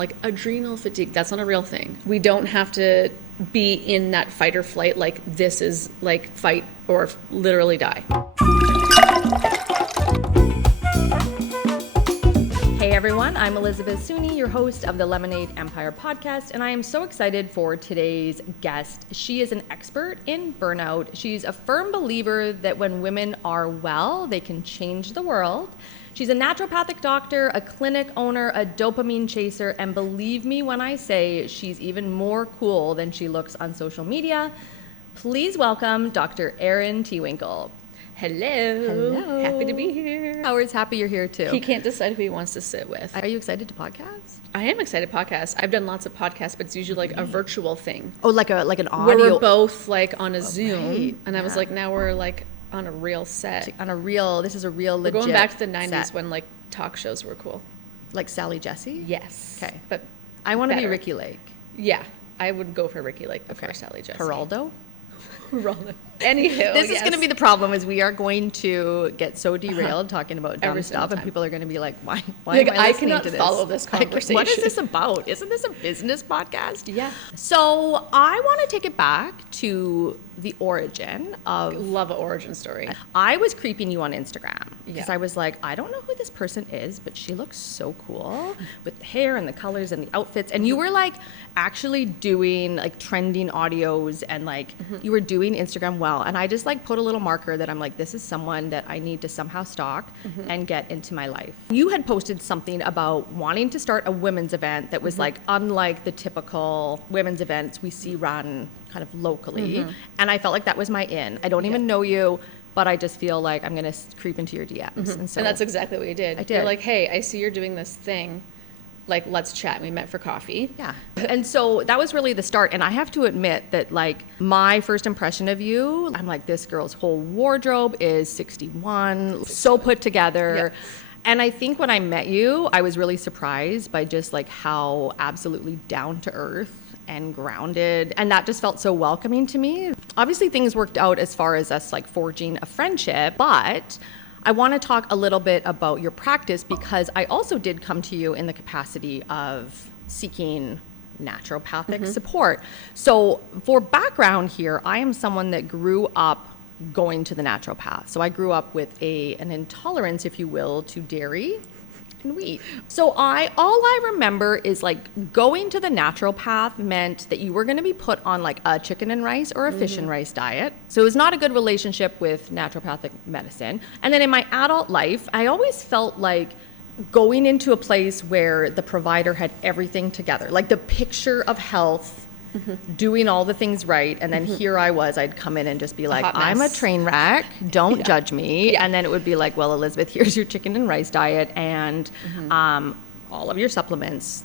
Like adrenal fatigue, that's not a real thing. We don't have to be in that fight or flight. Like this is like fight or literally die. Hey everyone, I'm Elizabeth Sooney, your host of the Lemonade Empire podcast, and I am so excited for today's guest. She is an expert in burnout. She's a firm believer that when women are well, they can change the world. She's a naturopathic doctor, a clinic owner, a dopamine chaser, and believe me when I say she's even more cool than she looks on social media. Please welcome Dr. Erin TeWinkel. Hello. Hello. Happy to be here. Howard's happy you're here too. He can't decide who he wants to sit with. Are you excited to podcast? I am excited to podcast. I've done lots of podcasts, but it's usually like a virtual thing. Oh, like an audio. Where we're both like on a Zoom. Right. And I was like, now we're like on a real set. This is a real legit We're going back to the 90s set. when like talk shows were cool. Like Sally Jesse? Yes. Okay. But I want to be better. Ricky Lake. Yeah. I would go for Ricky Lake before Sally Jesse. Geraldo? Geraldo. Anywho, This is yes. going to be the problem is we are going to get so derailed talking about dumb Every stuff single and time. people are going to be like, why Like, am I I listening cannot to this? follow this conversation. What is this about? Isn't this a business podcast? Yeah. So I want to take it back to the origin of... Love an origin story. I was creeping you on Instagram because Yeah. I was like, I don't know who this person is, but she looks so cool with the hair and the colors and the outfits. And you were like actually doing like trending audios and like you were doing Instagram well. And I just like put a little marker that I'm like, this is someone that I need to somehow stalk and get into my life. You had posted something about wanting to start a women's event that was like unlike the typical women's events we see run kind of locally. And I felt like that was my in. I don't even know you, but I just feel like I'm going to creep into your DMs. And so And that's exactly what you did. I did. You're like, hey, I see you're doing this thing. Like, let's chat. We met for coffee. yeah. And so that was really the start. And I have to admit that like my first impression of you, I'm like, this girl's whole wardrobe is 61, so put together. Yeah. And I think when I met you, I was really surprised by just like how absolutely down to earth and grounded, and that just felt so welcoming to me. Obviously things worked out as far as us like forging a friendship, but I want to talk a little bit about your practice because I also did come to you in the capacity of seeking naturopathic support. So for background here, I am someone that grew up going to the naturopath. So I grew up with an intolerance, if you will, to dairy and wheat. So all I remember is like going to the naturopath meant that you were going to be put on like a chicken and rice or a fish and rice diet. So it was not a good relationship with naturopathic medicine. And then in my adult life, I always felt like going into a place where the provider had everything together, like the picture of health, doing all the things right, and then here I was, I'd come in and just be like, hot I'm a mess. train wreck, don't judge me. Yeah. And then it would be like, well, Elizabeth, here's your chicken and rice diet and all of your supplements,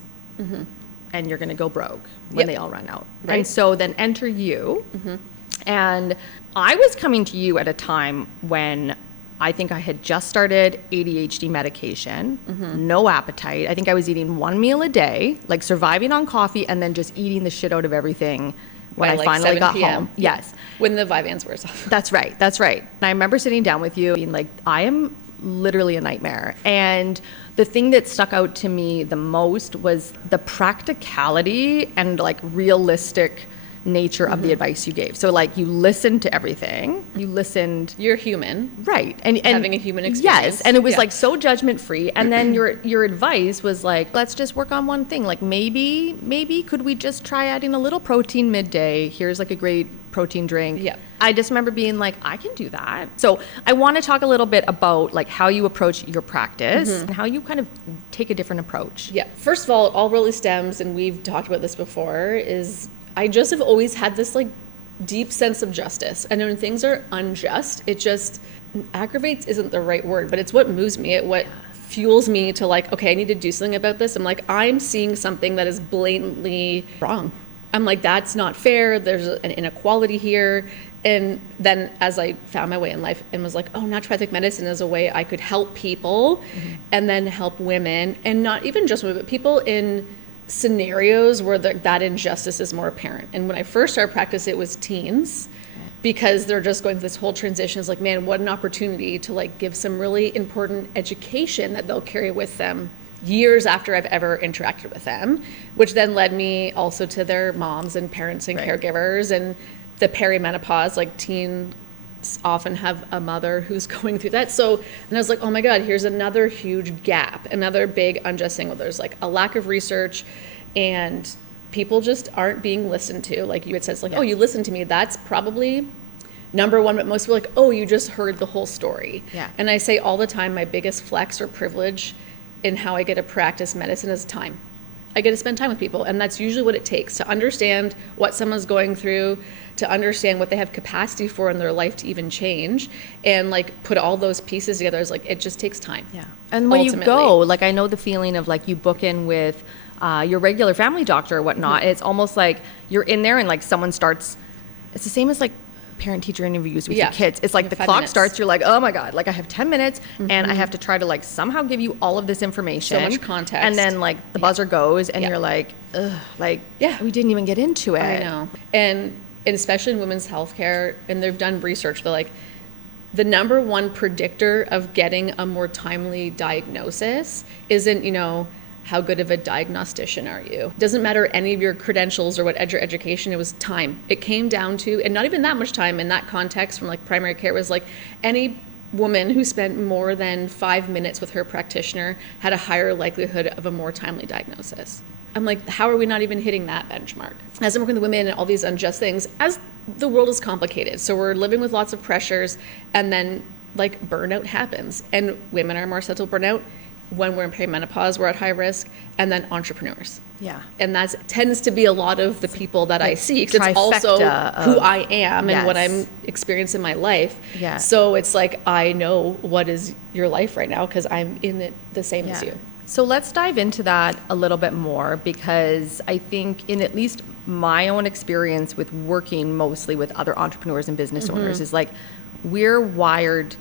and you're gonna go broke when Yep. they all run out. Right. And so then enter you, and I was coming to you at a time when I think I had just started ADHD medication, no appetite. I think I was eating one meal a day, like surviving on coffee and then just eating the shit out of everything when By, I like, finally 7 got p.m. home. Yes, When the Vyvanse wears off. that's right. That's right. And I remember sitting down with you being like, I am literally a nightmare. And the thing that stuck out to me the most was the practicality and like realistic nature of the advice you gave. So like you listened to everything. You listened. You're human. Right. And Having a human Yes. experience. And it was Yeah. like so judgment free. And then your advice was like, let's just work on one thing. Like maybe could we just try adding a little protein midday? Here's like a great protein drink. Yeah. I just remember being like, I can do that. So I want to talk a little bit about like how you approach your practice and how you kind of take a different approach. Yeah. First of all, it all really stems, and we've talked about this before, is I just have always had this like deep sense of justice. And when things are unjust, it just aggravates isn't the right word, but it's what moves me. It what fuels me to like, okay, I need to do something about this. I'm like, I'm seeing something that is blatantly wrong. I'm like, that's not fair. There's an inequality here. And then as I found my way in life and was like, oh, naturopathic medicine is a way I could help people and then help women, and not even just women, but people in scenarios where that injustice is more apparent. And when I first started practice, it was teens, because they're just going through this whole transition. It's like, man, what an opportunity to like give some really important education that they'll carry with them years after I've ever interacted with them, which then led me also to their moms and parents and caregivers, and the perimenopause, like teens often have a mother who's going through that. So, and I was like, oh my God, here's another huge gap, another big unjust thing where there's like a lack of research and people just aren't being listened to. Like you had said, it's like, oh, you listened to me. That's probably number one, but most people are like, oh, you just heard the whole story. Yeah. And I say all the time, my biggest flex or privilege in how I get to practice medicine is time. I get to spend time with people, and that's usually what it takes to understand what someone's going through, to understand what they have capacity for in their life to even change, and like put all those pieces together. Is like, it just takes time. Yeah. And when ultimately. you go, like I know the feeling of like you book in with your regular family doctor or whatnot. It's almost like you're in there and like someone starts, it's the same as like parent-teacher interviews with your kids. It's like the 5 clock minutes. starts, you're like, oh my God, like I have 10 minutes and I have to try to like somehow give you all of this information. So much context. And then like the buzzer goes and you're like, ugh, like, we didn't even get into it. I know. And especially in women's healthcare, and they've done research, they're like, the number one predictor of getting a more timely diagnosis isn't, how good of a diagnostician are you? It doesn't matter any of your credentials or what your education, it was time. It came down to, and not even that much time in that context from like primary care, was like any woman who spent more than 5 minutes with her practitioner had a higher likelihood of a more timely diagnosis. I'm like, how are we not even hitting that benchmark? As I'm working with women and all these unjust things, as the world is complicated, so we're living with lots of pressures, and then like burnout happens, and women are more susceptible to burnout. When we're in perimenopause, we're at high risk, and then entrepreneurs. Yeah. And that tends to be a lot of the people that I see, because it's also who I am and what I'm experiencing in my life. Yeah. So it's like, I know what is your life right now because I'm in it the same as you. So let's dive into that a little bit more, because I think in at least my own experience with working mostly with other entrepreneurs and business owners is like, we're wired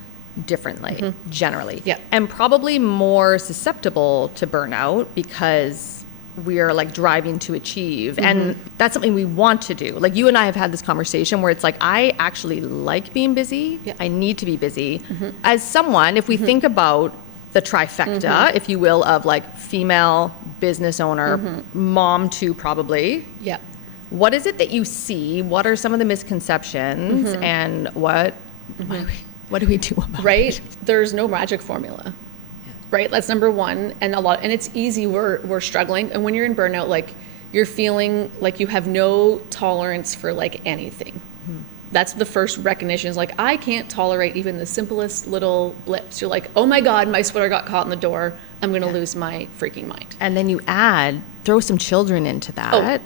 differently generally, and probably more susceptible to burnout because we are like driving to achieve, and that's something we want to do. Like you and I have had this conversation where it's like, I actually like being busy. I need to be busy. As someone, if we think about the trifecta, if you will, of like female business owner, mom too probably. What is it that you see? What are some of the misconceptions, and what do we do about it? There's no magic formula. Right? That's number one. And it's easy. We're struggling. And when you're in burnout, like you're feeling like you have no tolerance for like anything. That's the first recognition, is like, I can't tolerate even the simplest little blips. You're like, oh my God, my sweater got caught in the door. I'm going to lose my freaking mind. And then you throw some children into that.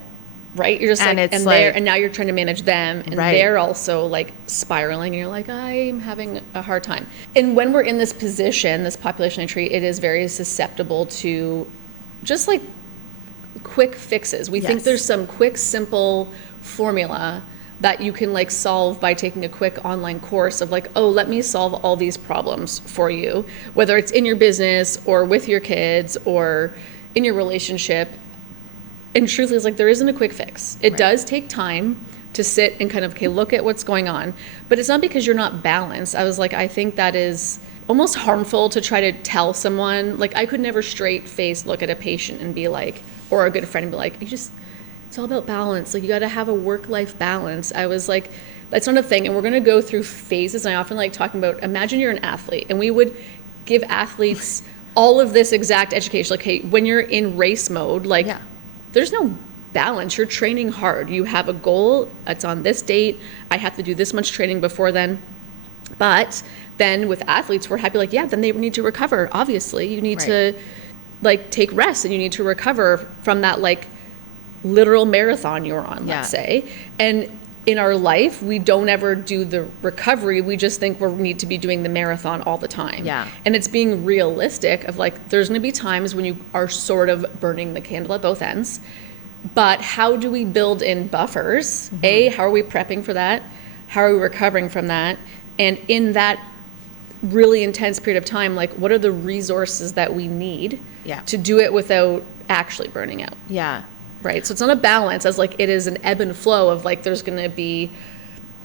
Right? You're just and like, and now you're trying to manage them, and they're also like spiraling, and you're like, I'm having a hard time. And when we're in this position, this population I treat, it is very susceptible to just like quick fixes. We think there's some quick, simple formula that you can like solve by taking a quick online course of like, oh, let me solve all these problems for you, whether it's in your business or with your kids or in your relationship. And truthfully, it's like, there isn't a quick fix. It does take time to sit and kind of, look at what's going on. But it's not because you're not balanced. I was like, I think that is almost harmful to try to tell someone. Like, I could never straight face look at a patient and be like, or a good friend and be like, it's all about balance. Like, you got to have a work-life balance. I was like, that's not a thing. And we're going to go through phases. And I often like talking about, imagine you're an athlete, and we would give athletes all of this exact education. Like, hey, when you're in race mode, like, there's no balance. You're training hard. You have a goal. It's on this date. I have to do this much training before then. But then with athletes, we're happy, like, then they need to recover. Obviously, you need to like take rest, and you need to recover from that like literal marathon you're on, let's say. And in our life, we don't ever do the recovery. We just think we need to be doing the marathon all the time. And it's being realistic of like, there's going to be times when you are sort of burning the candle at both ends. But how do we build in buffers? How are we prepping for that? How are we recovering from that? And in that really intense period of time, like, what are the resources that we need to do it without actually burning out? Right. So it's not a balance, as like it is an ebb and flow of like, there's going to be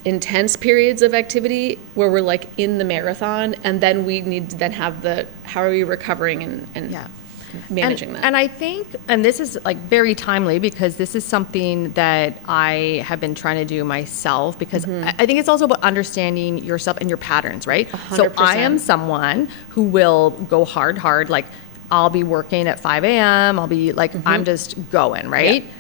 intense periods of activity where we're like in the marathon, and then we need to then have how are we recovering and managing that. And I think, and this is like very timely because this is something that I have been trying to do myself because I think it's also about understanding yourself and your patterns, right? 100%. So I am someone who will go hard, like I'll be working at 5 a.m. I'll be like, I'm just going, right? Yeah.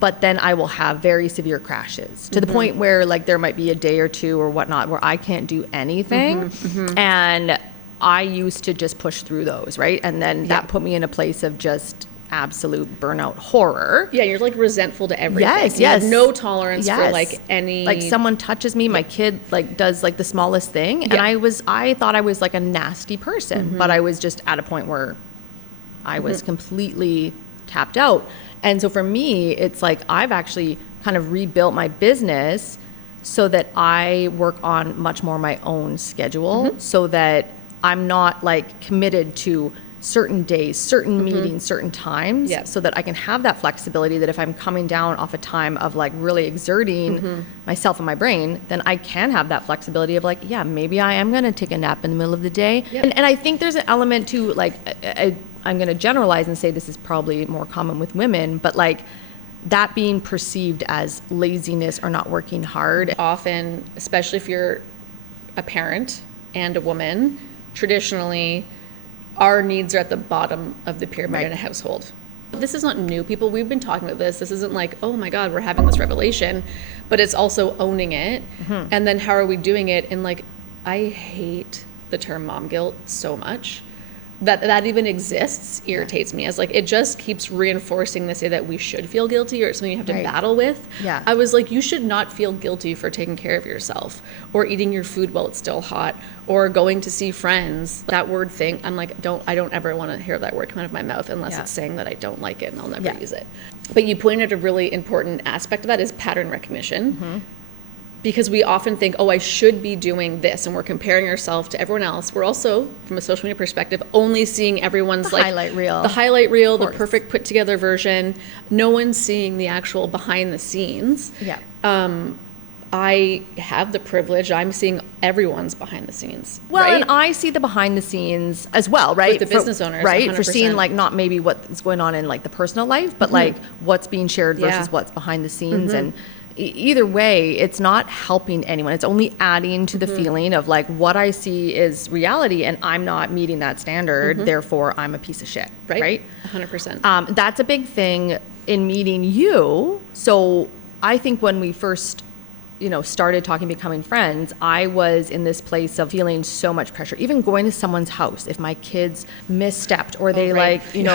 But then I will have very severe crashes to the point where like there might be a day or two or whatnot where I can't do anything. And I used to just push through those, right? And then that put me in a place of just absolute burnout horror. Yeah, you're like resentful to everything. Yes, You have yes. no tolerance for Yes. like any... Like someone touches me, my kid like does like the smallest thing. And I thought I was like a nasty person, but I was just at a point where I was completely tapped out. And so for me, it's like I've actually kind of rebuilt my business so that I work on much more my own schedule so that I'm not like committed to certain days, certain meetings, certain times, so that I can have that flexibility that if I'm coming down off a time of like really exerting myself and my brain, then I can have that flexibility of like, yeah, maybe I am going to take a nap in the middle of the day. And I think there's an element to like, I'm going to generalize and say this is probably more common with women, but like that being perceived as laziness or not working hard. Often, especially if you're a parent and a woman, traditionally, our needs are at the bottom of the pyramid in a household. This is not new, people. We've been talking about this. This isn't like, oh my God, we're having this revelation, but it's also owning it. And then how are we doing it? And like, I hate the term mom guilt so much. That even exists irritates me, as like it just keeps reinforcing this idea that we should feel guilty or it's something you have to battle with. I was like, you should not feel guilty for taking care of yourself or eating your food while it's still hot or going to see friends. That word thing, I'm like, I don't ever want to hear that word come out of my mouth unless it's saying that I don't like it and I'll never use it. But you pointed out a really important aspect of that is pattern recognition. Because we often think, oh, I should be doing this, and we're comparing ourselves to everyone else. We're also, from a social media perspective, only seeing everyone's the highlight reel, the perfect put together version. No one's seeing the actual behind the scenes. I have the privilege. I'm seeing everyone's behind the scenes. Well, right? and I see the behind the scenes as well, right? With the business owners, right? 100%. For seeing like not maybe what's going on in like the personal life, but like what's being shared versus what's behind the scenes. And either way, it's not helping anyone. It's only adding to the feeling of like what I see is reality and I'm not meeting that standard. Therefore, I'm a piece of shit. Right? 100%. That's a big thing in meeting you. So I think when we first started talking, becoming friends, I was in this place of feeling so much pressure, even going to someone's house. If my kids misstepped or they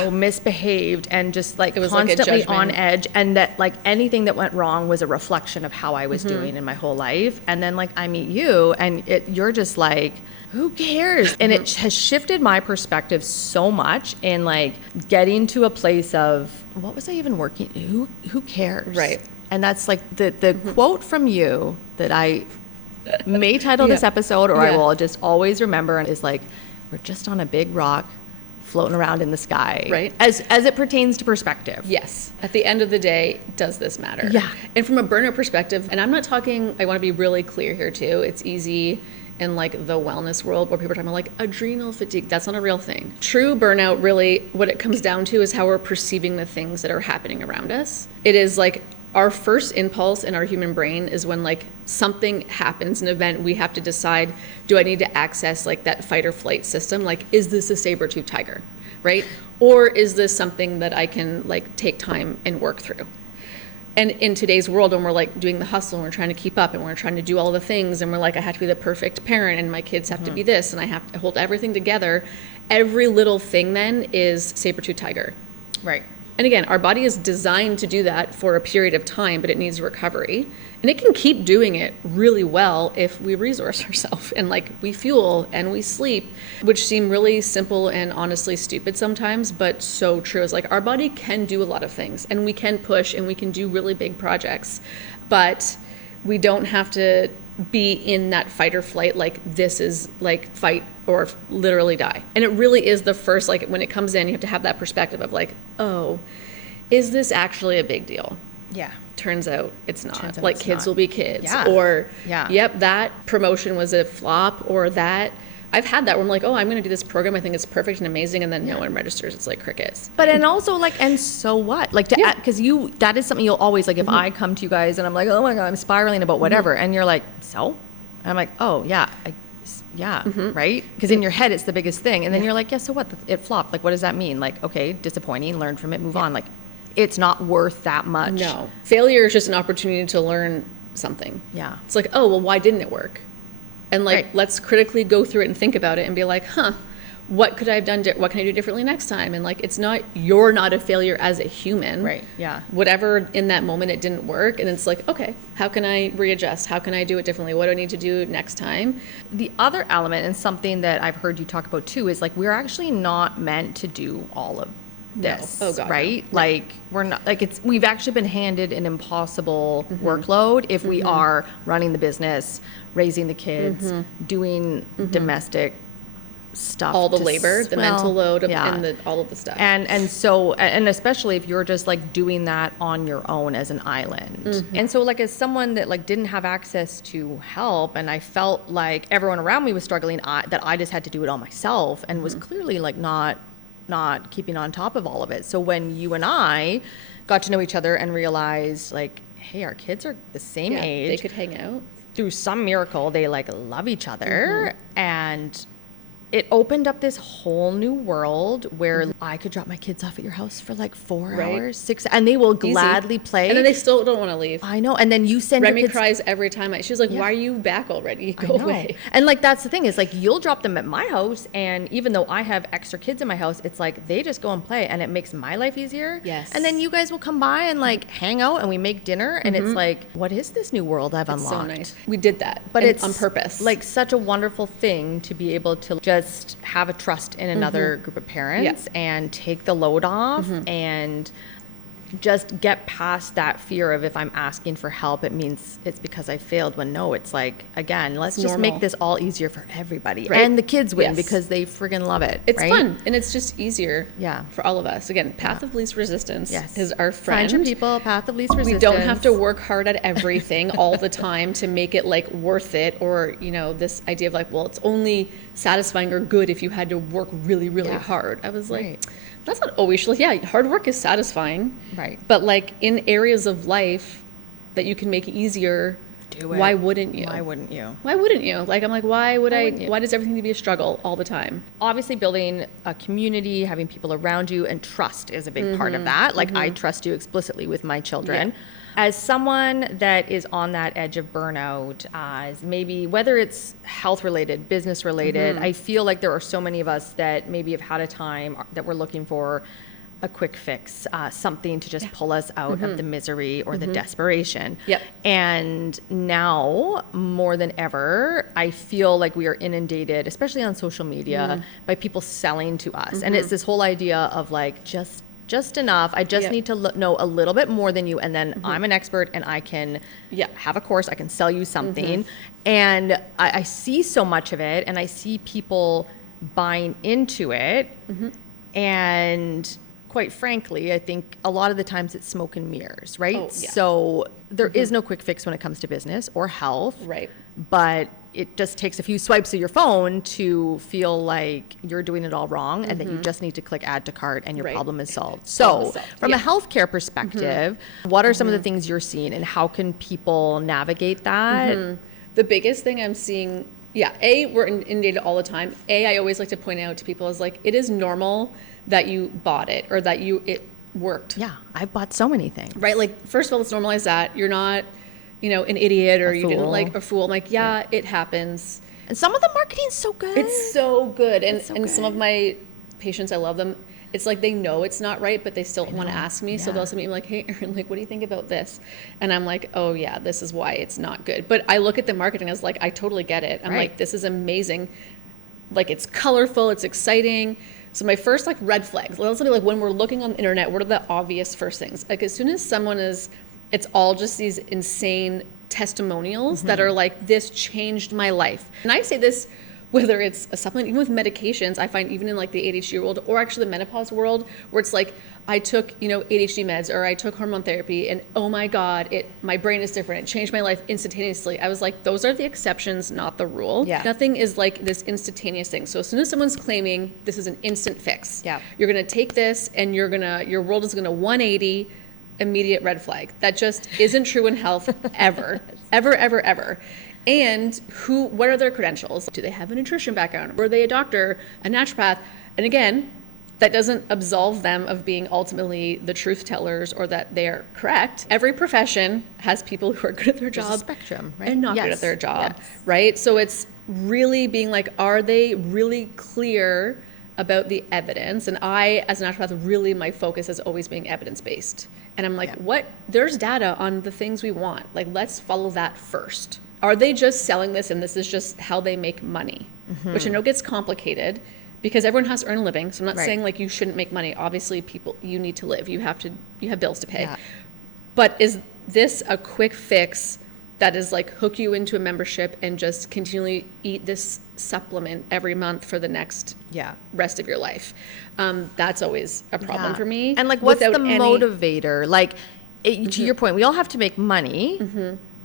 misbehaved and just like constantly like on edge, and that like anything that went wrong was a reflection of how I was doing in my whole life. And then like I meet you and you're just like, who cares? And it has shifted my perspective so much in like getting to a place of, what was I even working? Who cares? Right. And that's like the quote from you that I may title this episode or I will just always remember, and is like, we're just on a big rock floating around in the sky. Right. As it pertains to perspective. Yes. At the end of the day, does this matter? Yeah. And from a burnout perspective, and I'm not talking, I want to be really clear here too. It's easy in like the wellness world where people are talking about like adrenal fatigue. That's not a real thing. True burnout, really, what it comes down to is how we're perceiving the things that are happening around us. It is like, our first impulse in our human brain is when like something happens, an event, we have to decide, do I need to access like that fight or flight system? Like, is this a saber-toothed tiger, right? Or is this something that I can like take time and work through? And in today's world, when we're like doing the hustle and we're trying to keep up and we're trying to do all the things and we're like, I have to be the perfect parent and my kids have to be this and I have to hold everything together. Every little thing then is saber-toothed tiger. Right. And again, our body is designed to do that for a period of time, but it needs recovery. And it can keep doing it really well if we resource ourselves and like we fuel and we sleep, which seem really simple and honestly stupid sometimes, but so true. It's like our body can do a lot of things and we can push and we can do really big projects, but we don't have to be in that fight or flight like this is like fight or literally die. And it really is the first, like when it comes in, you have to have that perspective of like, oh, is this actually a big deal? Yeah. Turns out it's not. Like kids will be kids. Yeah. Or, yeah. Yep, that promotion was a flop, or that I've had that where I'm like, oh, I'm going to do this program. I think it's perfect and amazing. And then no one registers. It's like crickets. But and also like, and so what? Like to because that is something you'll always like. If I come to you guys and I'm like, oh my god, I'm spiraling about whatever, and you're like, so, and I'm like, oh yeah, right? Because in your head it's the biggest thing, and then you're like, yeah, so what? It flopped. Like, what does that mean? Like, okay, disappointing. Learn from it. Move on. Like, it's not worth that much. No, failure is just an opportunity to learn something. Yeah. It's like, oh well, why didn't it work? And like, let's critically go through it and think about it and be like, what could I have done? What can I do differently next time? And like, you're not a failure as a human. Right. Yeah. Whatever in that moment it didn't work. And it's like, okay, how can I readjust? How can I do it differently? What do I need to do next time? The other element, and something that I've heard you talk about too, is like, we're actually not meant to do all of this. No. Oh God. Right? No. Like, we're not, like, we've actually been handed an impossible workload if we are running the business, raising the kids, doing domestic stuff, all the labor, the mental load, and all of the stuff. And so, and especially if you're just like doing that on your own as an island. And so like, as someone that like didn't have access to help, and I felt like everyone around me was struggling, that I just had to do it all myself, and was clearly like not keeping on top of all of it. So when you and I got to know each other and realized like, hey, our kids are the same age. They could hang out. Through some miracle, they like love each other, and it opened up this whole new world where I could drop my kids off at your house for like 4 hours, 6, and they will gladly play. And then they still don't want to leave. I know. And then you send Remy your kids. Cries every time. She's like, why are you back already? Go away. And like, that's the thing is like, you'll drop them at my house, and even though I have extra kids in my house, it's like they just go and play, and it makes my life easier. Yes. And then you guys will come by and like hang out, and we make dinner, and it's like, what is this new world I've unlocked? So nice. We did that, but it's on purpose. Like such a wonderful thing to be able to just have a trust in another group of parents and take the load off and just get past that fear of, if I'm asking for help, it means it's because I failed, when no, it's like, again, let's just make this all easier for everybody. Right. And the kids win because they friggin' love it. It's fun, and it's just easier Yeah. for all of us. Again, path of least resistance is our friend. Find your people, path of least resistance. We don't have to work hard at everything all the time to make it like worth it, or, you know, this idea of like, well, it's only satisfying or good if you had to work really, really hard. I was like, that's not always true. Like, yeah, hard work is satisfying. Right. But like in areas of life that you can make easier, do it. Why wouldn't you? Why wouldn't you? Why wouldn't you? Like, I'm like, why wouldn't you? Why does everything need to be a struggle all the time? Obviously, building a community, having people around you, and trust is a big part of that. Like, I trust you explicitly with my children. Yeah. As someone that is on that edge of burnout, maybe whether it's health related, business related, I feel like there are so many of us that maybe have had a time that we're looking for a quick fix, something to just pull us out of the misery or the desperation. Yep. And now, more than ever, I feel like we are inundated, especially on social media, by people selling to us. And it's this whole idea of like, just enough. I just need to know a little bit more than you, and then I'm an expert, and I can have a course. I can sell you something. And I see so much of it, and I see people buying into it. And quite frankly, I think a lot of the times it's smoke and mirrors, right? Oh, yeah. So there is no quick fix when it comes to business or health. Right. But it just takes a few swipes of your phone to feel like you're doing it all wrong, and that you just need to click add to cart and your problem is solved. So from a healthcare perspective, what are some of the things you're seeing, and how can people navigate that? The biggest thing I'm seeing, we're inundated all the time. I always like to point out to people is like, it is normal that you bought it, or that it worked. Yeah, I've bought so many things. Right? Like, first of all, let's normalize that. You're not, an idiot, or you didn't like a fool. I'm like, it happens. And some of the marketing's so good. It's so good. And so and good. some of my patients, I love them. It's like they know it's not right, but they still want to ask me. So they'll send me like, hey, Erin, like, what do you think about this? And I'm like, oh yeah, this is why it's not good. But I look at the marketing as like, I totally get it. I'm like, this is amazing. Like, it's colorful, it's exciting. So my first like red flags, let's say, like, when we're looking on the internet, what are the obvious first things? Like, as soon as someone it's all just these insane testimonials that are like, this changed my life. And I say this whether it's a supplement, even with medications, I find even in like the ADHD world or actually the menopause world, where it's like I took, ADHD meds or I took hormone therapy and oh my God, my brain is different. It changed my life instantaneously. I was like, those are the exceptions, not the rule. Yeah. Nothing is like this instantaneous thing. So as soon as someone's claiming this is an instant fix, Yeah. you're going to take this and your world is going to 180, immediate red flag. That just isn't true in health ever, ever, ever, ever. And what are their credentials? Do they have a nutrition background? Were they a doctor, a naturopath? And again, that doesn't absolve them of being ultimately the truth tellers or that they are correct. Every profession has people who are good at their job. There's a spectrum, right? And not good at their job, right? So it's really being like, are they really clear about the evidence? And I, as a naturopath, really my focus is always being evidence-based. And I'm like, there's data on the things we want. Like, let's follow that first. Are they just selling this and this is just how they make money? Which I know gets complicated because everyone has to earn a living. So I'm not saying like you shouldn't make money. Obviously, you need to live. You have bills to pay. Yeah. But is this a quick fix that is like hook you into a membership and just continually eat this supplement every month for the next rest of your life? That's always a problem for me. And like, what's the motivator? Like, to your point, we all have to make money.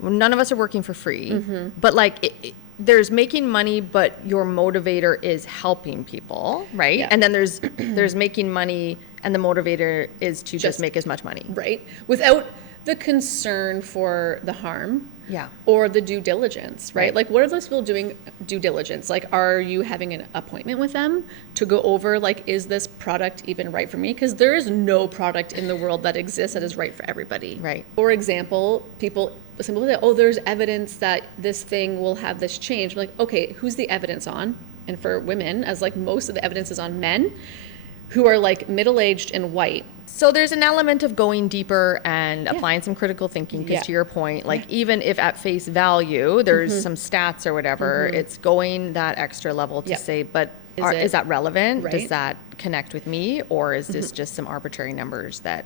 None of us are working for free, but like there's making money, but your motivator is helping people, right? Yeah. And then there's making money and the motivator is to just make as much money. Right. Without the concern for the harm or the due diligence, right? Like, what are those people doing due diligence? Like, are you having an appointment with them to go over, like, is this product even right for me? Because there is no product in the world that exists that is right for everybody. Right. For example, some people say, oh, there's evidence that this thing will have this change. I'm like, okay, who's the evidence on? And for women, as like most of the evidence is on men who are like middle-aged and white. So there's an element of going deeper and applying some critical thinking, because to your point, like even if at face value, there's some stats or whatever, it's going that extra level to say, but is that relevant? Right. Does that connect with me? Or is this just some arbitrary numbers that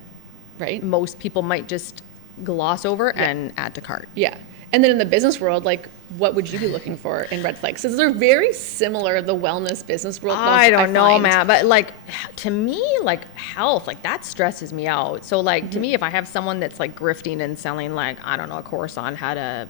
most people might just gloss over and add to cart? Yeah. And then in the business world, like, what would you be looking for in red flags? Because they're very similar, the wellness business world. I don't know, Matt, but like, to me, like health, like that stresses me out. So like, to me, if I have someone that's like grifting and selling like, I don't know, a course on how to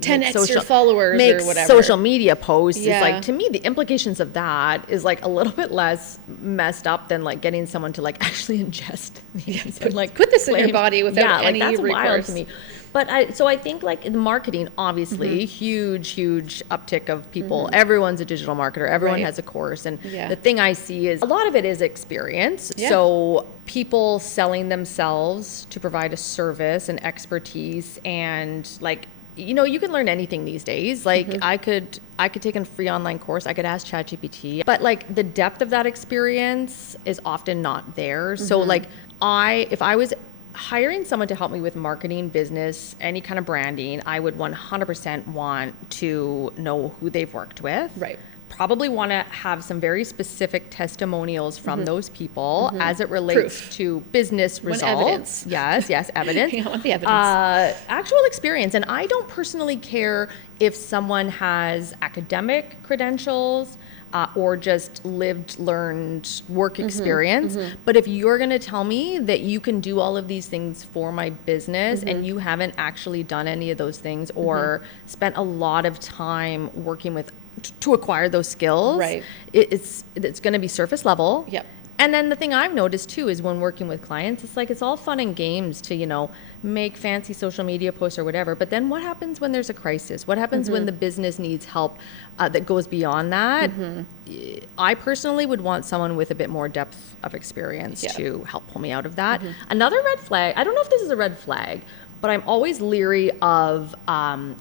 10x your followers or whatever, social media posts, is like, to me, the implications of that is like a little bit less messed up than like getting someone to like actually ingest these and like put this in your body without any like, that's recourse. Wild to me. But I think like in marketing, obviously, huge uptick of people. Everyone's a digital marketer. Everyone has a course. And the thing I see is a lot of it is experience. Yeah. So people selling themselves to provide a service and expertise, and like, you can learn anything these days. Like I could take a free online course. I could ask ChatGPT, but like the depth of that experience is often not there. So like if I was hiring someone to help me with marketing, business, any kind of branding, I would 100% want to know who they've worked with. Right. Probably want to have some very specific testimonials from those people as it relates to business results. Evidence. Yes, evidence. I want the evidence. Actual experience. And I don't personally care if someone has academic credentials, or just learned work experience. But if you're going to tell me that you can do all of these things for my business and you haven't actually done any of those things or spent a lot of time working with to acquire those skills, it's going to be surface level. Yep. And then the thing I've noticed too is when working with clients, it's like it's all fun and games to, make fancy social media posts or whatever. But then what happens when there's a crisis? What happens when the business needs help that goes beyond that? I personally would want someone with a bit more depth of experience to help pull me out of that. Another red flag, I don't know if this is a red flag, but I'm always leery of,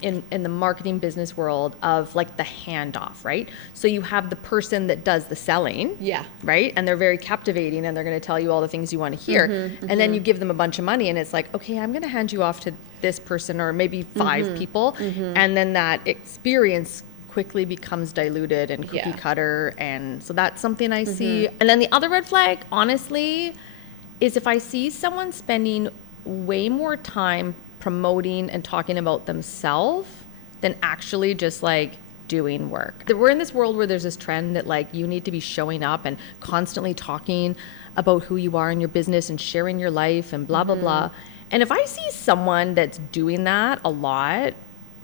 in the marketing business world, of like the handoff, right? So you have the person that does the selling, right? And they're very captivating and they're going to tell you all the things you want to hear. And then you give them a bunch of money and it's like, okay, I'm going to hand you off to this person or maybe 5 people. And then that experience quickly becomes diluted and cookie cutter. And so that's something I see. And then the other red flag, honestly, is if I see someone spending way more time promoting and talking about themselves than actually just like doing work. We're in this world where there's this trend that like you need to be showing up and constantly talking about who you are in your business and sharing your life and blah, blah, blah. And if I see someone that's doing that a lot,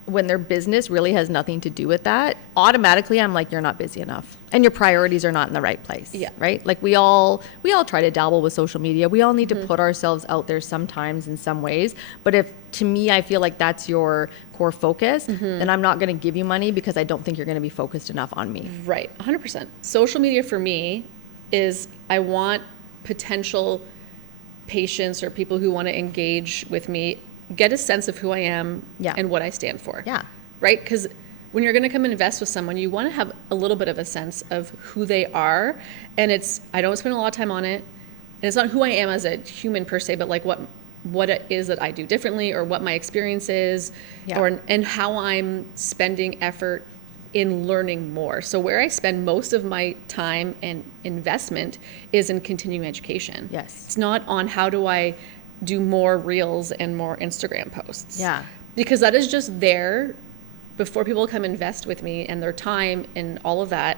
when their business really has nothing to do with that, automatically I'm like, you're not busy enough and your priorities are not in the right place. Yeah. Right? Like we all try to dabble with social media. We all need to put ourselves out there sometimes in some ways. But if to me, I feel like that's your core focus, then I'm not going to give you money because I don't think you're going to be focused enough on me. Right. 100%. Social media for me is I want potential patients or people who want to engage with me get a sense of who I am and what I stand for. Yeah. Right? Because when you're going to come and invest with someone, you want to have a little bit of a sense of who they are. And I don't spend a lot of time on it. And it's not who I am as a human per se, but like what it is that I do differently or what my experience is and how I'm spending effort in learning more. So where I spend most of my time and investment is in continuing education. Yes. It's not on how do I do more reels and more Instagram posts. Yeah. Because that is just there before people come invest with me and their time and all of that.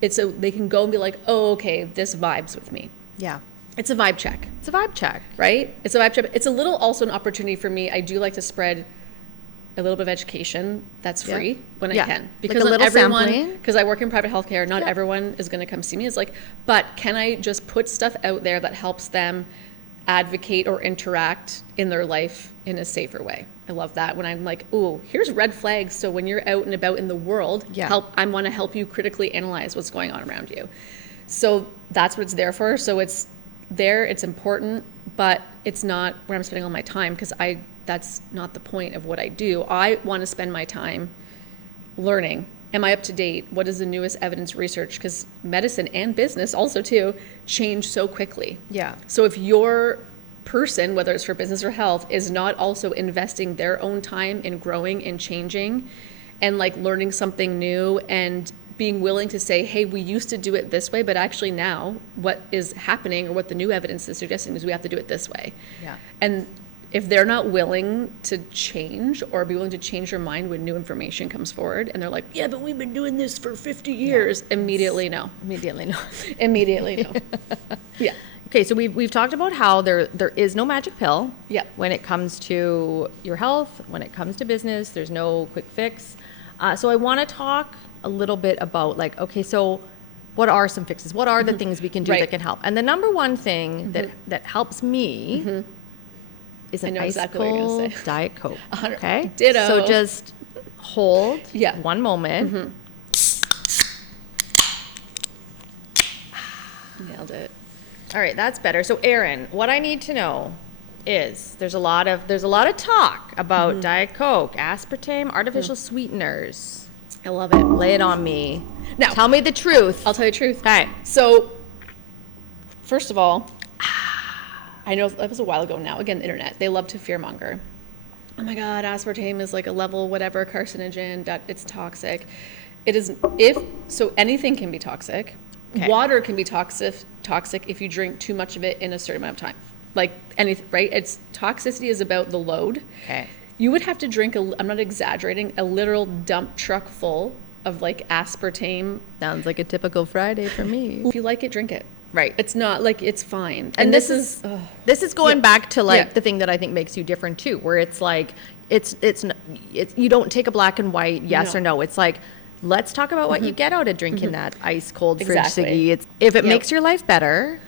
They can go and be like, oh, okay, this vibes with me. Yeah. It's a vibe check. It's a vibe check. Right? It's a vibe check. It's a little also an opportunity for me. I do like to spread a little bit of education that's free when I can. Because like a little everyone, sampling. because I work in private healthcare, not everyone is going to come see me. It's like, but can I just put stuff out there that helps them advocate or interact in their life in a safer way? I love that when I'm like, ooh, here's red flags. So when you're out and about in the world, I want to help you critically analyze what's going on around you. So that's what it's there for. So it's there, it's important, but it's not where I'm spending all my time because that's not the point of what I do. I want to spend my time learning. Am I up to date? What is the newest evidence research? Because medicine and business also too change so quickly. Yeah. So if your person, whether it's for business or health, is not also investing their own time in growing and changing and like learning something new and being willing to say, hey, we used to do it this way, but actually now what is happening or what the new evidence is suggesting is we have to do it this way. Yeah. And if they're not willing to change or be willing to change their mind when new information comes forward and they're like, yeah, but we've been doing this for 50 years, immediately no. Immediately no. Immediately no. Yeah. Okay, so we've talked about how there is no magic pill. Yeah. When it comes to your health, when it comes to business, there's no quick fix. So I want to talk a little bit about like, okay, so what are some fixes? What are the things we can do that can help? And the number one thing that helps me is an ice cold Diet Coke. Okay. Ditto. So just hold 1 moment. Nailed it. All right, that's better. So Erin, what I need to know is there's a lot of talk about Diet Coke, aspartame, artificial sweeteners. I love it. Lay it on me. Now, tell me the truth. I'll tell you the truth. Okay. So, first of all, I know that was a while ago now. Again, the internet, they love to fearmonger. Oh my God, aspartame is like a level whatever carcinogen, that it's toxic. It is, so anything can be toxic. Okay. Water can be toxic if you drink too much of it in a certain amount of time. Like anything, right? It's toxicity is about the load. Okay. You would have to drink, I'm not exaggerating, a literal dump truck full of like aspartame. Sounds like a typical Friday for me. If you like it, drink it. Right. It's not like it's fine. And this is going back to like the thing that I think makes you different too, where it's like it's you don't take a black and white yes or no. It's like let's talk about what you get out of drinking that ice cold fridge ciggy. If it makes your life better,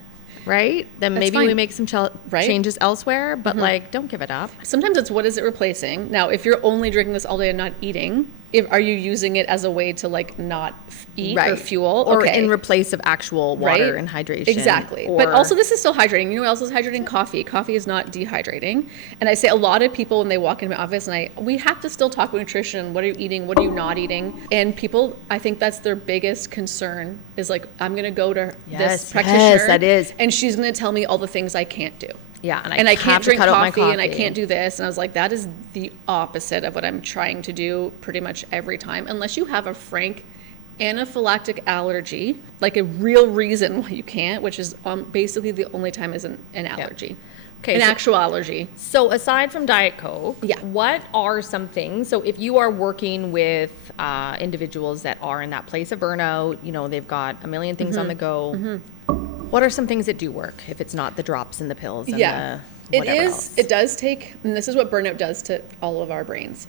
right? Then maybe we make some changes elsewhere, but like don't give it up. Sometimes it's what is it replacing? Now, if you're only drinking this all day and not eating, are you using it as a way to like not eat or fuel? Or in replace of actual water and hydration. Exactly. But also this is still hydrating. You know what else is hydrating? Coffee. Coffee is not dehydrating. And I say a lot of people when they walk into my office we have to still talk about nutrition. What are you eating? What are you not eating? And people, I think that's their biggest concern is like, I'm going to go to this practitioner. Yes, that is. And she's going to tell me all the things I can't do. Yeah, and I can't drink coffee and I can't do this. And I was like, that is the opposite of what I'm trying to do pretty much every time, unless you have a frank anaphylactic allergy, like a real reason why you can't, which is basically the only time is an allergy. Okay, An so- actual allergy. So aside from Diet Coke, Yeah. what are some things? So if you are working with individuals that are in that place of burnout, you know, they've got a million things on the go. What are some things that do work if it's not the drops and the pills and Yeah. the whatever else? It does take, and this is what burnout does to all of our brains.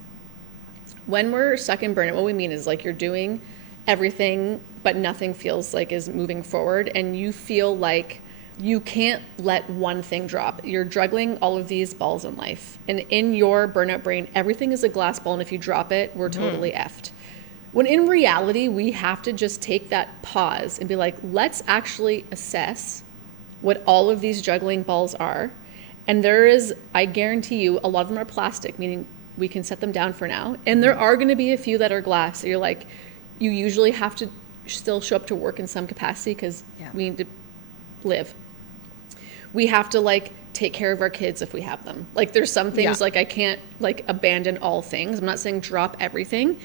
When we're stuck in burnout, what we mean is like you're doing everything, but nothing feels like is moving forward, and you feel like you can't let one thing drop. You're juggling all of these balls in life. And in your burnout brain, everything is a glass ball, and if you drop it, we're totally effed. When in reality, we have to just take that pause and be like, let's actually assess what all of these juggling balls are. And there is, I guarantee you, a lot of them are plastic, meaning we can set them down for now. And there are going to be a few that are glass. So you're like, you usually have to still show up to work in some capacity because we need to live. We have to like take care of our kids if we have them. Like there's some things like I can't like abandon all things. I'm not saying drop everything,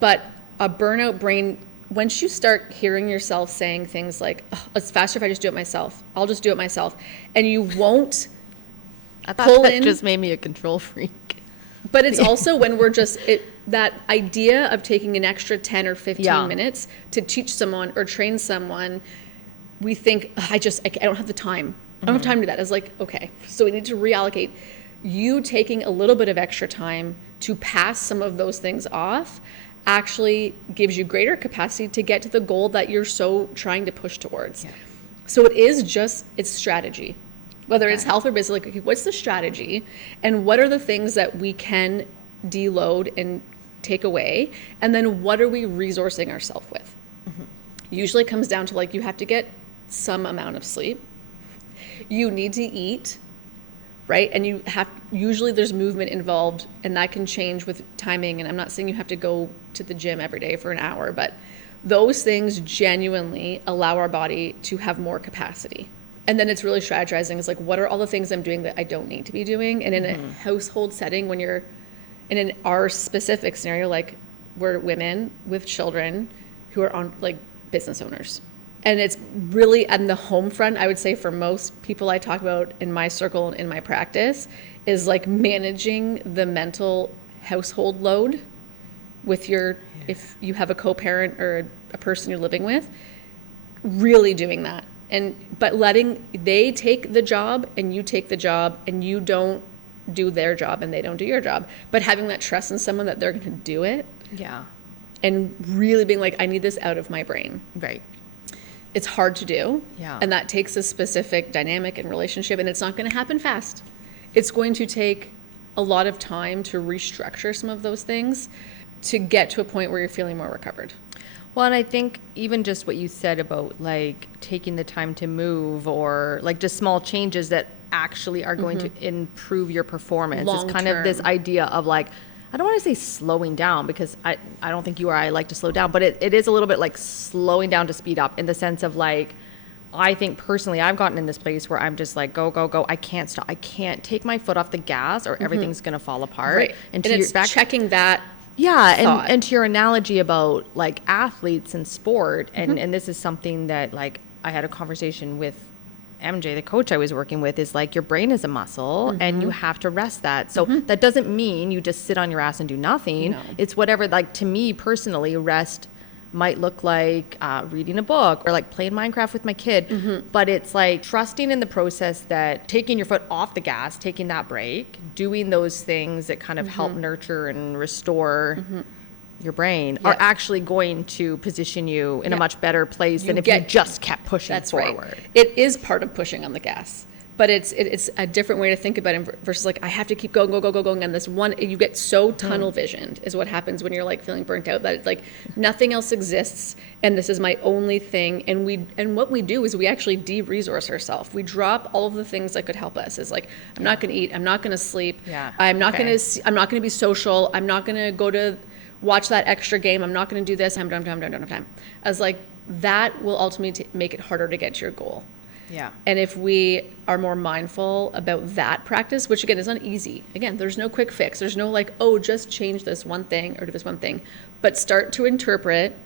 but a burnout brain, once you start hearing yourself saying things like, oh, it's faster if I just do it myself. I'll just do it myself. And you won't I thought pull that in. just made me a control freak. But it's also when we're just, that idea of taking an extra 10 or 15 minutes to teach someone or train someone, we think, I don't have the time. I don't have time to do that. It's like, okay, so we need to reallocate. You taking a little bit of extra time to pass some of those things off actually gives you greater capacity to get to the goal that you're so trying to push towards. Yeah. So it's strategy. Whether it's health or business, like, okay, what's the strategy? And what are the things that we can deload and take away? And then what are we resourcing ourselves with? Usually it comes down to like, you have to get some amount of sleep. You need to eat, right? And usually there's movement involved, and that can change with timing. And I'm not saying you have to go to the gym every day for an hour, but those things genuinely allow our body to have more capacity. And then it's really strategizing. It's like, what are all the things I'm doing that I don't need to be doing? And in a household setting, when you're in our specific scenario, like we're women with children who are on like business owners. And it's really on the home front, I would say for most people I talk about in my circle and in my practice is like managing the mental household load with if you have a co-parent or a person you're living with, really doing that. But they take the job and you take the job, and you don't do their job and they don't do your job. But having that trust in someone that they're going to do it. Yeah. And really being like, I need this out of my brain. Right. It's hard to do. Yeah. And that takes a specific dynamic and relationship, and it's not going to happen fast. It's going to take a lot of time to restructure some of those things to get to a point where you're feeling more recovered. Well, and I think even just what you said about like taking the time to move, or like just small changes that actually are going to improve your performance. Long It's kind of this term. idea of like, I don't want to say slowing down, because I don't think you or I like to slow down, but it is a little bit like slowing down to speed up, in the sense of like, I think personally I've gotten in this place where I'm just like, go, go, go. I can't stop. I can't take my foot off the gas, or everything's going to fall apart. Right. And it's checking that. Yeah, thought. and to your analogy about like athletes and sport, and this is something that like I had a conversation with MJ, the coach I was working with, is like, your brain is a muscle and you have to rest that. So that doesn't mean you just sit on your ass and do nothing. No. It's whatever, like to me personally, rest might look like reading a book or like playing Minecraft with my kid. But it's like trusting in the process, that taking your foot off the gas, taking that break, doing those things that kind of help nurture and restore your brain are actually going to position you in a much better place than if you just kept pushing forward. Right. It is part of pushing on the gas, but it's a different way to think about it versus like, I have to keep going, going on this one. You get so tunnel visioned is what happens when you're like feeling burnt out, that it's like nothing else exists and this is my only thing. And what we do is we actually de-resource ourselves. We drop all of the things that could help us. It's like, I'm not going to eat, I'm not going to sleep, I'm not going to be social, I'm not going to go to watch that extra game, I'm not going to do this, I don't have time. I was like, that will ultimately make it harder to get to your goal. Yeah. And if we are more mindful about that practice, which again is not easy. Again, there's no quick fix. There's no like, oh, just change this one thing or do this one thing. But start to interpret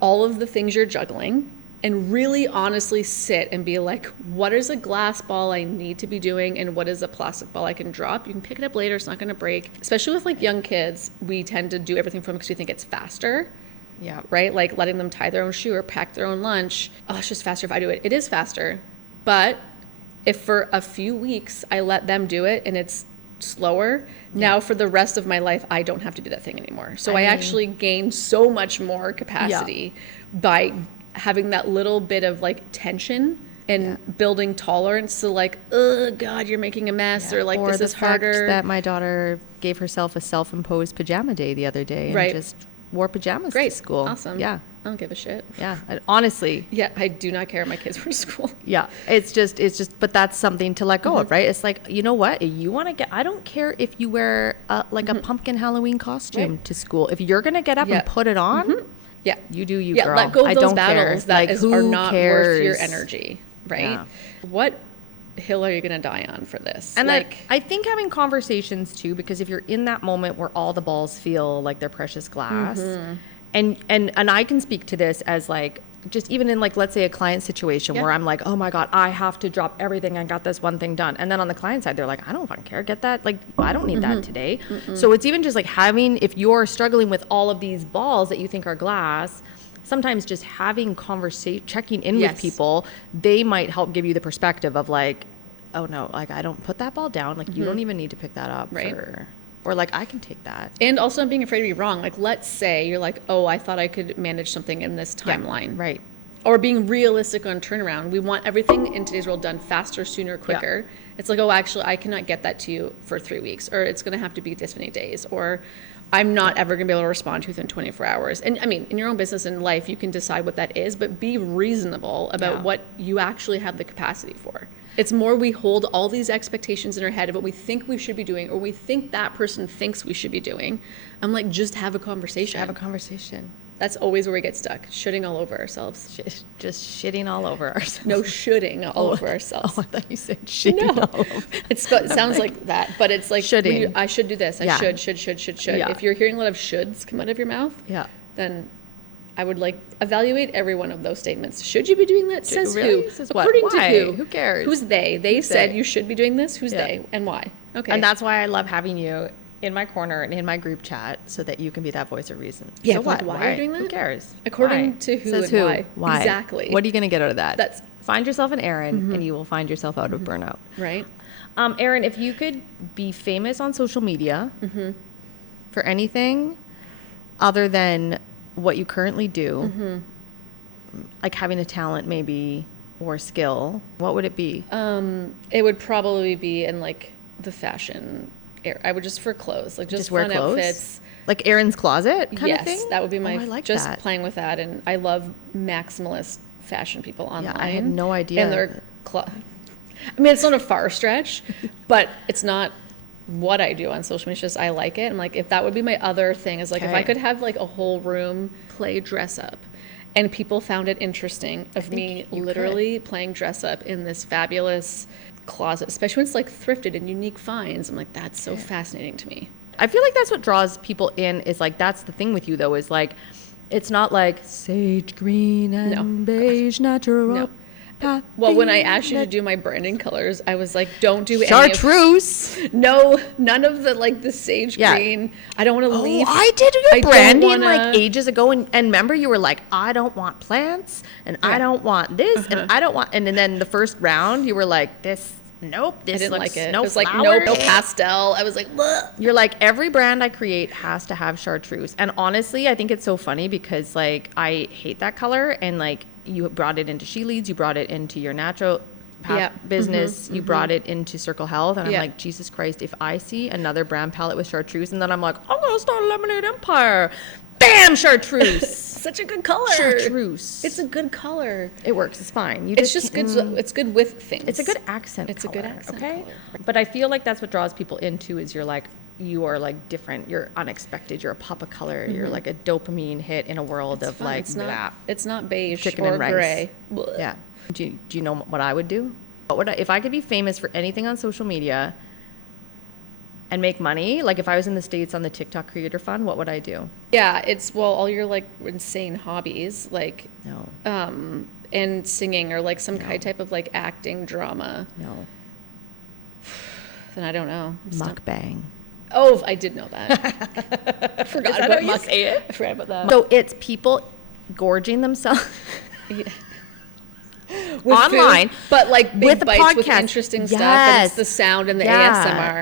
all of the things you're juggling and really honestly sit and be like, what is a glass ball I need to be doing and what is a plastic ball I can drop? You can pick it up later, it's not going to break. Especially with like young kids, we tend to do everything for them because we think it's faster. Yeah. Right? Like letting them tie their own shoe or pack their own lunch. Oh, it's just faster if I do it. It is faster. But if for a few weeks I let them do it and it's slower, now for the rest of my life, I don't have to do that thing anymore. So I actually gain so much more capacity by having that little bit of like tension and building tolerance to like, oh God, you're making a mess, or like, this is harder. Fact that my daughter gave herself a self-imposed pajama day the other day and just wore pajamas to school. Awesome. Yeah. I don't give a shit. Yeah. Honestly. Yeah, I do not care if my kids were to school. Yeah. It's just, but that's something to let go of, right? It's like, you know what? You want to I don't care if you wear like a pumpkin Halloween costume to school. If you're going to get up and put it on, yeah, you do you, girl. Let go of I those don't battles care. that are not worth your energy, right? Yeah. What hill are you going to die on for this? And like, I think having conversations too, because if you're in that moment where all the balls feel like they're precious glass, and I can speak to this as like, just even in like, let's say a client situation where I'm like, oh my God, I have to drop everything. I got this one thing done. And then on the client side, they're like, I don't fucking care. Get that. Like, I don't need that today. So it's even just like having, if you're struggling with all of these balls that you think are glass, sometimes just having conversation, checking in with people, they might help give you the perspective of like, oh no, like I don't put that ball down. Like you don't even need to pick that up. Right. Or like, I can take that. And also not being afraid to be wrong. Like, let's say you're like, oh, I thought I could manage something in this timeline. Yeah, right. Or being realistic on turnaround. We want everything in today's world done faster, sooner, quicker. Yeah. It's like, oh, actually, I cannot get that to you for 3 weeks. Or it's going to have to be this many days. Or I'm not ever going to be able to respond to you within 24 hours. And I mean, in your own business and life, you can decide what that is. But be reasonable about what you actually have the capacity for. It's more we hold all these expectations in our head of what we think we should be doing, or we think that person thinks we should be doing. I'm like, just have a conversation. Have a conversation. That's always where we get stuck, shitting all over ourselves. Just shitting all over ourselves. No, shitting all over ourselves. Oh, I thought you said shitting all over. It sounds like that, but it's like, shitting. I should do this. I should. Yeah. If you're hearing a lot of shoulds come out of your mouth, then I would like evaluate every one of those statements. Should you be doing that? Says really? who? Says According what? to Why? who? Who cares? Who's they? They said you should be doing this. Who's they and why? Okay. And that's why I love having you in my corner and in my group chat so that you can be that voice of reason. Yeah. So what? Why are you doing that? Who cares? According to who Says and who? why? Why? Exactly. What are you going to get out of that? Find yourself an Erin and you will find yourself out of burnout. Right. Erin, if you could be famous on social media for anything other than what you currently do, like having a talent maybe or skill, what would it be? It would probably be in like the fashion area. I would just for clothes, like just wear fun clothes? outfits. Like Erin's closet kind of thing? Yes, that would be my I like just that. playing with that. And I love maximalist fashion people online. Yeah, I had no idea. And their I mean, it's not a far stretch, but it's not what I do on social media. It's just I like it. I'm like, if that would be my other thing, is like if I could have like a whole room play dress up, and people found it interesting of me literally playing dress up in this fabulous closet, especially when it's like thrifted and unique finds. I'm like, that's so fascinating to me. I feel like that's what draws people in, is like, that's the thing with you though, is like, it's not like sage green and beige natural. No. Well, when I asked you to do my branding colors, I was like, don't do chartreuse. No, none of the like the sage green. I don't want to leave. I did your branding like ages ago, and remember you were like, I don't want plants, and I don't want this, and I don't want, and then the first round you were like, this. Nope, this I didn't looks like it. no it was like flowers. no pastel. I was like, bleh. You're like, every brand I create has to have chartreuse. And honestly, I think it's so funny because like I hate that color, and like you brought it into She Leads, you brought it into your natural business, you brought it into Circle Health, and I'm like, Jesus Christ, if I see another brand palette with chartreuse, and then I'm like, I'm gonna start a lemonade empire. Bam, chartreuse. Such a good color. Chartreuse. It's a good color. It works. It's fine. It's just good. It's good with things. It's a good accent. It's color, a good accent. Okay. Color. But I feel like that's what draws people into, is you are like different. You're unexpected. You're a pop of color. You're like a dopamine hit in a world of like it's not beige chicken or and rice. gray. Yeah. Do you know what I would do? What would if I could be famous for anything on social media and make money? Like if I was in the States on the TikTok Creator Fund, what would I do? Yeah, it's all your like insane hobbies, like and singing or like some kind type of like acting drama, No. then I don't know. Mukbang. Oh, I did know that. I forgot Is that about how you say it? I forgot about that. So it's people gorging themselves With online, food, but like big with a bites with podcast. interesting stuff, and it's Yes. the sound and the Yeah.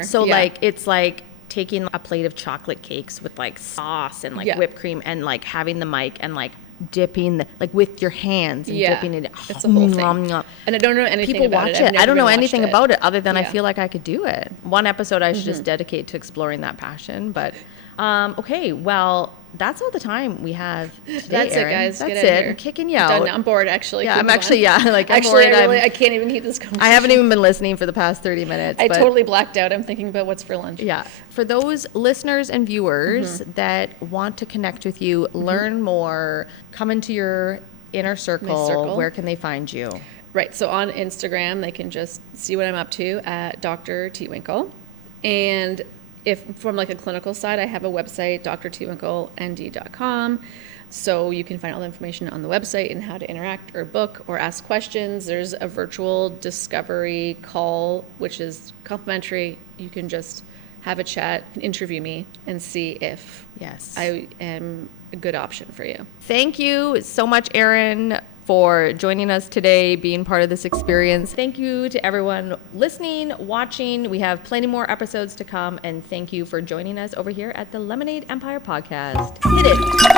ASMR. So Yeah. like it's like taking a plate of chocolate cakes with like sauce and like Yeah. whipped cream and like having the mic and like dipping the like with your hands and dipping it. It's a whole thing. Nom, nom. And I don't know anything People about watch it. I've it. never I don't know even watched anything about it other than I Yeah. feel like I could do it. One episode I should just dedicate to exploring that passion. But okay, well, that's all the time we have today, That's Erin. it, guys. That's Get out it. here. I'm kicking you I'm out. done now. I'm bored, actually. Yeah, Can I'm we move actually, on? like, I'm Actually, worried. I can't even keep this conversation. I haven't even been listening for the past 30 minutes. I but totally blacked out. I'm thinking about what's for lunch. yeah. For those listeners and viewers that want to connect with you, learn more, come into your inner circle, where can they find you? Right. So on Instagram, they can just see what I'm up to at Dr. TeWinkel. And if from like a clinical side, I have a website, drtwinkelnd.com. So you can find all the information on the website and how to interact or book or ask questions. There's a virtual discovery call, which is complimentary. You can just have a chat, interview me, and see if Yes. I am a good option for you. Thank you so much, Erin, for joining us today, being part of this experience. Thank you to everyone listening, watching. We have plenty more episodes to come, and thank you for joining us over here at the Lemonade Empire Podcast. Hit it.